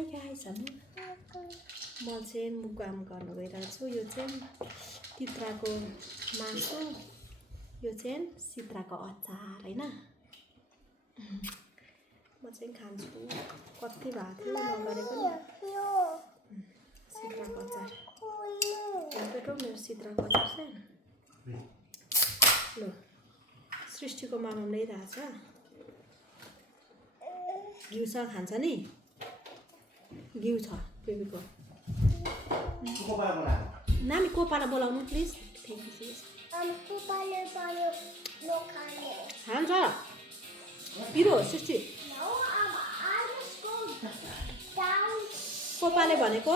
High guys म चाहिँ मुकबाङ गर्न गइरहेको छु। यो चाहिँ तित्राको मासु, यो चाहिँ सिद्राको अचार हैन। म चाहिँ खान्छु। कति भएको थियो नगरेको नि सिद्राको अचार। हेर्दै मेरो सिद्राको अचार चाहिँ ल सृष्टिको मामा ल्याइरहेछ। घिउसँग खान्छ नि, घिउ छ बेबीको। नानी कोपाला बोलाउनु प्लिज। Thank you cease. खान्छ पिरो सृष्टि। कोपाले भनेको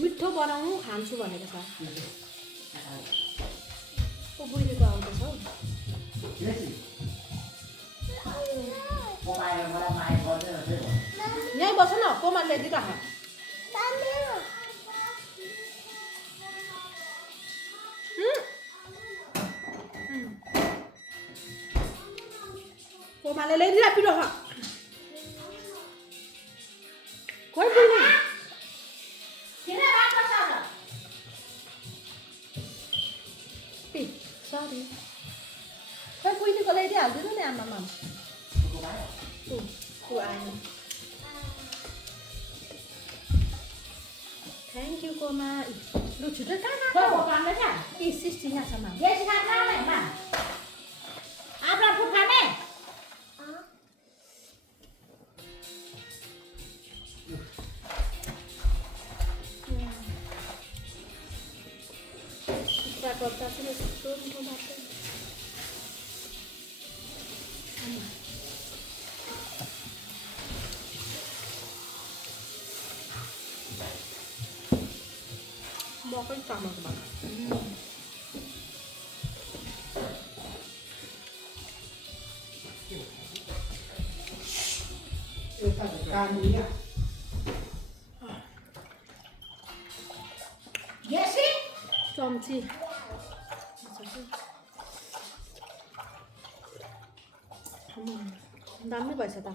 मिठो बनाउनु खान्छु भनेको छ। को बुढीको आउँदैछ हौ। यहीँ बस न, कोमा ल्याइदिइराख। कोमाले ल्याइदिइराख पिरो खा। खोइ बुझ्नु सरी खोइ बुझ्नुको ल्याइदिइहाल्दिनु नि आमामा। आएन। थ्याङ्क यू कोमा। लु छिटो ए सृष्टि यहाँ छ माम। करता सुनो तो मिठो बात मकै चामलको भात। चम्ची दामी भएछ त।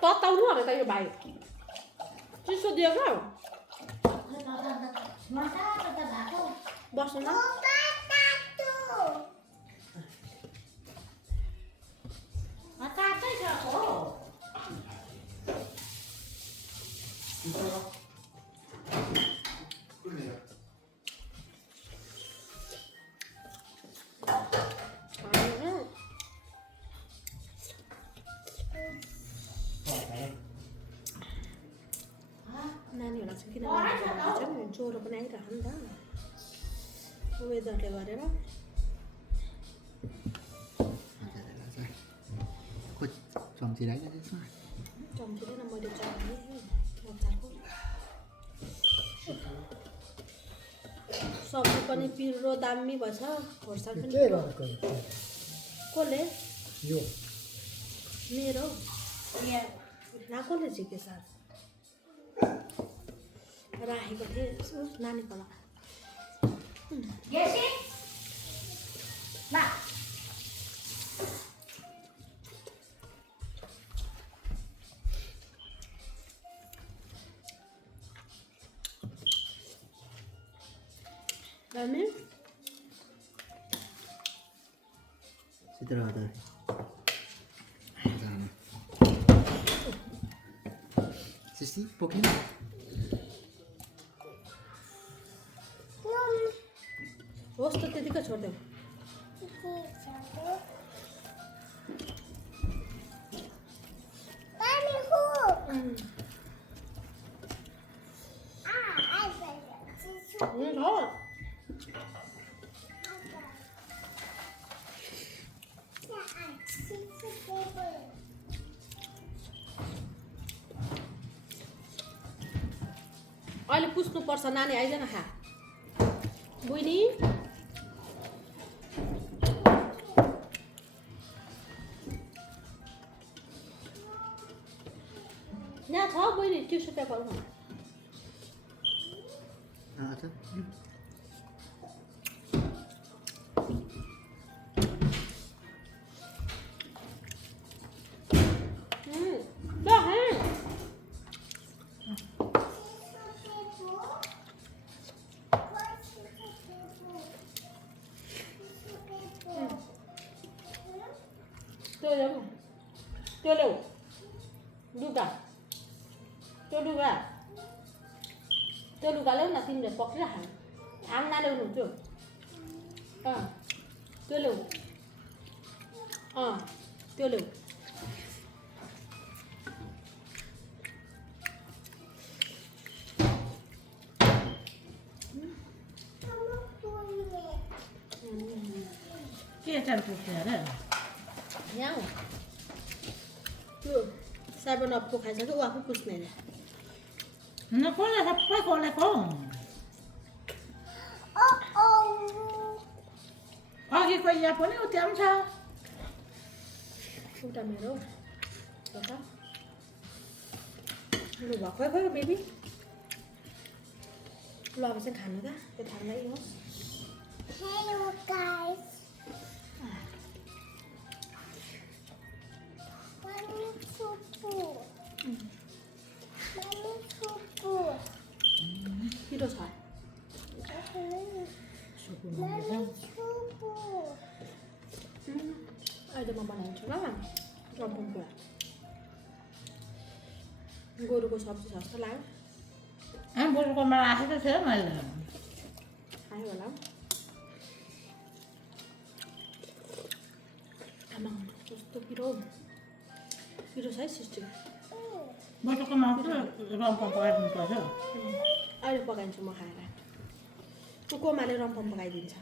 तताउनु अरे त यो भाइ चिसो दिएको बस्नु न। नानीहरूलाई चाहिँ किनभने ज्वरो पनि आइरहेको नि त वेदरले गरेर। चम्ची राख्यो त्यसमा। चम्ची नै मैले चलाएँ बच्चाको। सब्जी पनि पिरो दामी भएछ। खोर्सानी पनि कसले यो मेरो ना कसले झिकेछ राखेको थिएँ नानीको लागि। दामी सिद्रा ada. Sisi, pokin. होस् त त्यतिकै छोड्देऊ। अहिले पुस्नुपर्छ नानी आइज न खा बहिनी यहाँ छ बहिनी टिस्यु पेपर खाना अच्छा ल है त्यो ल्याऊ लुगा त्यो लुगा ल्याउ न तिमीले पक्रिराख थाङ नल्याउनु त्यो त्यो ल्याउ त्यो ल्याउ के चाल पुग्छ अरे यहाँ हो त्यो 7-Up को खाइसक्यो ऊ आफै पुस्ने अरे न कसले सबै खोलेको अघिको यहाँ पनि उता पनि छ उता मेरो लु भर्खर भयो बेबी ल अब चाहिँ खानु त त्यो थाल्दै हो Hello guys. Mommy fufu. Mommy fufu. पिरो छ Mommy fufu. अहिले म बनाउँछु ल रम्फुको गोरुको सब्जी छ जस्तो लाग्यो बोलकोमा राखेको थियो मैले खायो होला आमा कस्तो पिरो छ है सिस्टर बोलकोमा रम्पम पकाइदिनुपर्छ अहिले पकाइदिन्छु म खाएर कोमाले रम्फम पकाइदिन्छ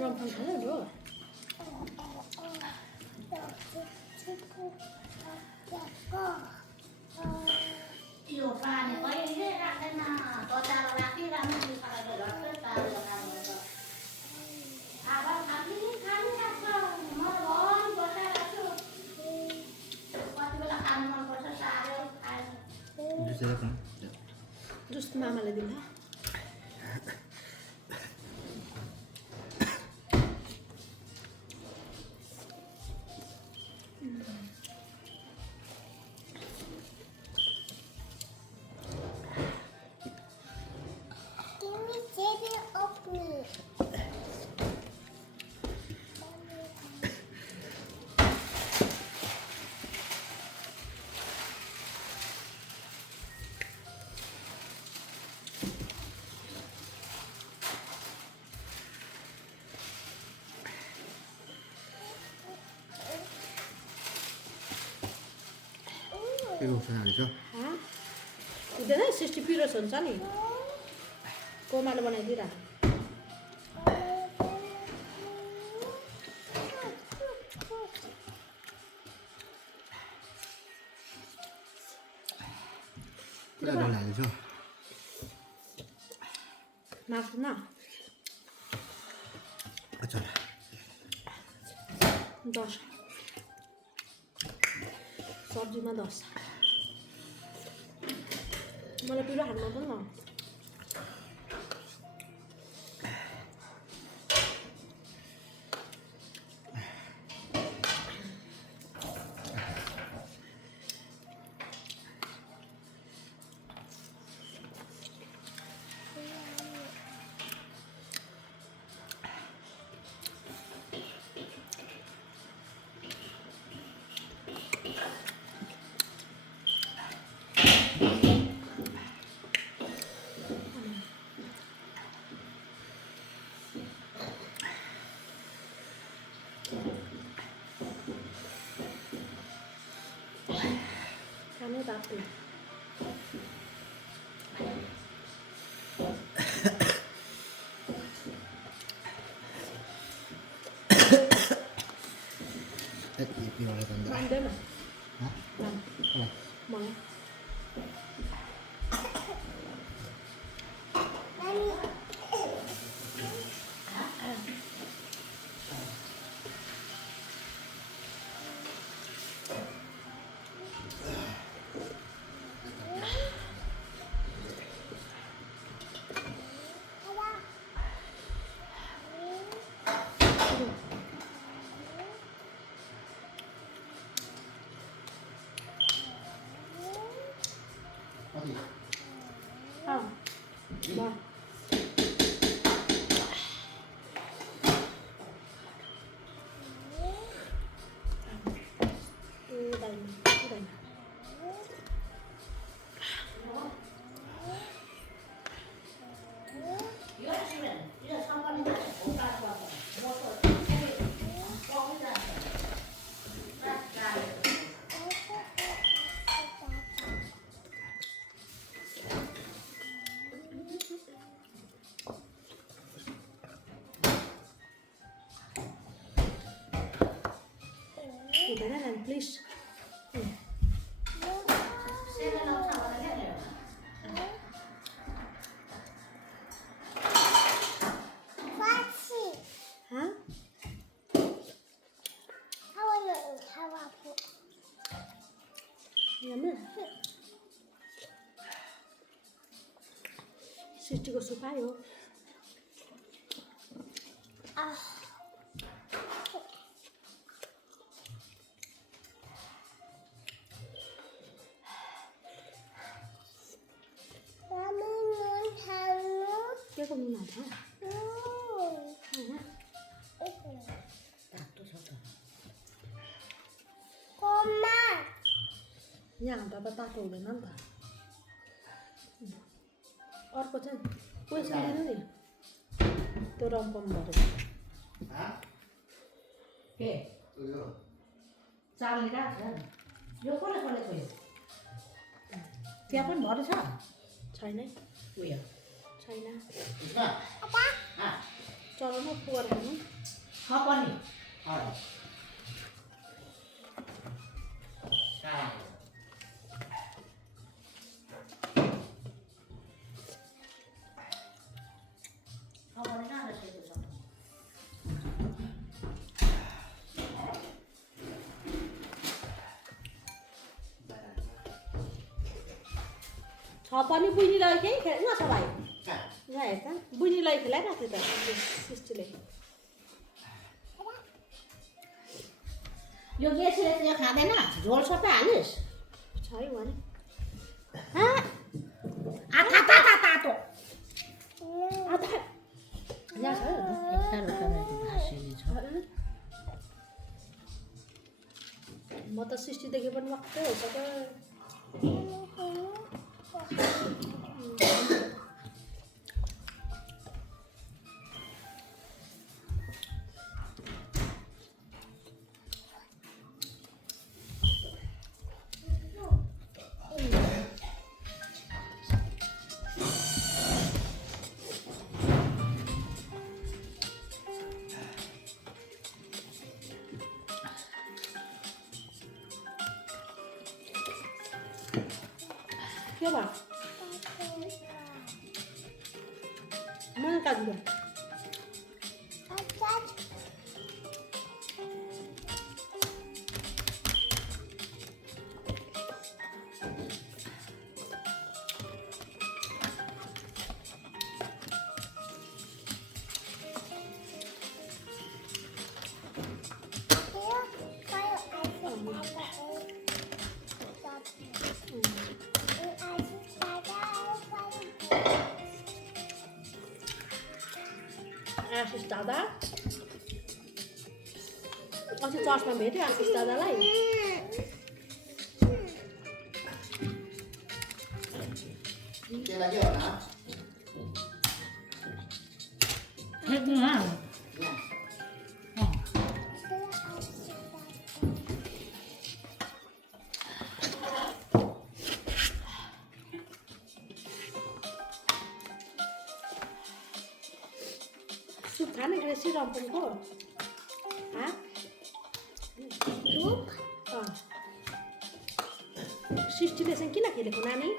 रम्फम खायो यो पानी कहिले राख्दैन तताएर राखिरहनु जुस मामाले दिन्छ Give me baby of me. के गर्छ हाल्छ हुँदैन 60 पिरोस हुन्छ नि कोमाले बनाइदिइरा पुरा ढल हाल्छ मासुमा अच्छा 10 सब्जीमा 10 मलाई पिरो हाल्नु आउँदैन न खानै बाँकी tanda. Ăn đấy mà. Hah? Làm. Apa? Mau. Apa sih? Không. Mau. Đây. Đây. 이거 하시면 이거 상관이 오빠가 뭐 Thì cái này là please. Ừ. Fatih. Hả? Hava bu. Nhắm nữa. Xin chưa có số bài không? Ah. Kamu tahu? Cái con như nào thế? Hả? Koma. Nhà ta ta tủ để năn ta. Orko chân. Quên sang đi nữa đi. Tôi đong con bỏ được. Hah? 게 Tuh. 쌀이라 요 꺼내 거요. 대학원 머리 사. China. 왜요? China. Bisa? Ah, Cho nó một cuộn nữa. 학원이 ah. Sekarang. 학원이 하나 되고 저. Cho pani bunyi lagi kayak nggak salah. Nah, Nggak ya kan? Bunyi lagi kelihatan kita. Sistile. 여기에 세트가 가되나? 롤 섭외 안 했어. Chai quá đi. 아? 아, 다 또. À tại. Nhà sao? 따로 하시니 저. Mà ta sisti देखि पनि वाक्कै हो सके. Kia bà. Mana ka juga? Asistada. Masih charge में बैठे asistada लाई. Oke lagi ya, Nak? 했구나. Ya. Sup खाने के लिए सिरम पनि को? हाँ? Soup. सृष्टिले चाहिँ किन खेलेको नानी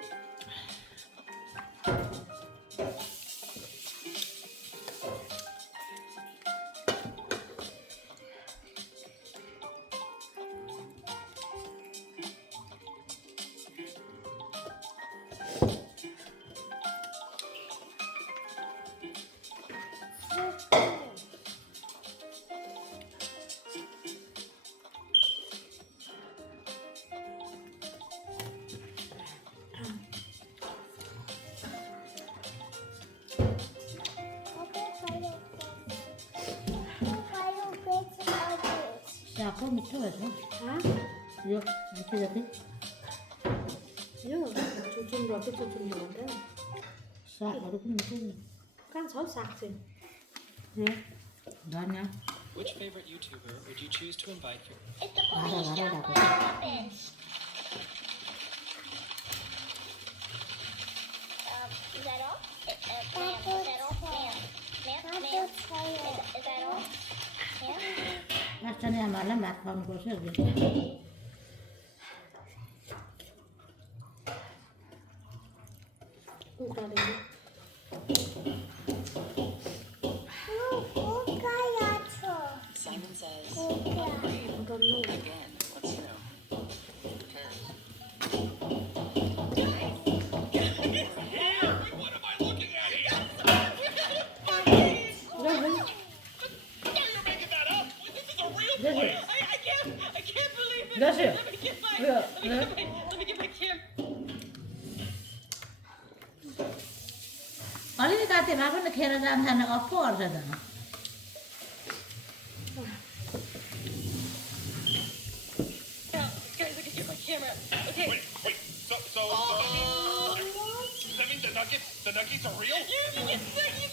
सागको मिठो भएछ यो मिठो जति यो चुचुन रोटी चुचुन भन्छ सागहरू पनि मिठो नि कहाँ छ हौ साग चाहिँ यो धनियाँ Which favorite YouTuber would you choose to invite for? भाडा भाडा गएको Is that all? Is that all? Ma'am? Is that all? Last नै आमाहरूलाई पनि भात खुवाउनुपर्छ कुखुराले Simon says डल्लो again. Let's Who cares? What am I looking at here? You're making that up. This is a real place. I can't believe it. That's it. Let me get my camera. अलिकति भए पनि खेर जान्छ अप्पो गर्छ त Guys, I can get my camera. Okay. Wait. So that means the nuggets are real? You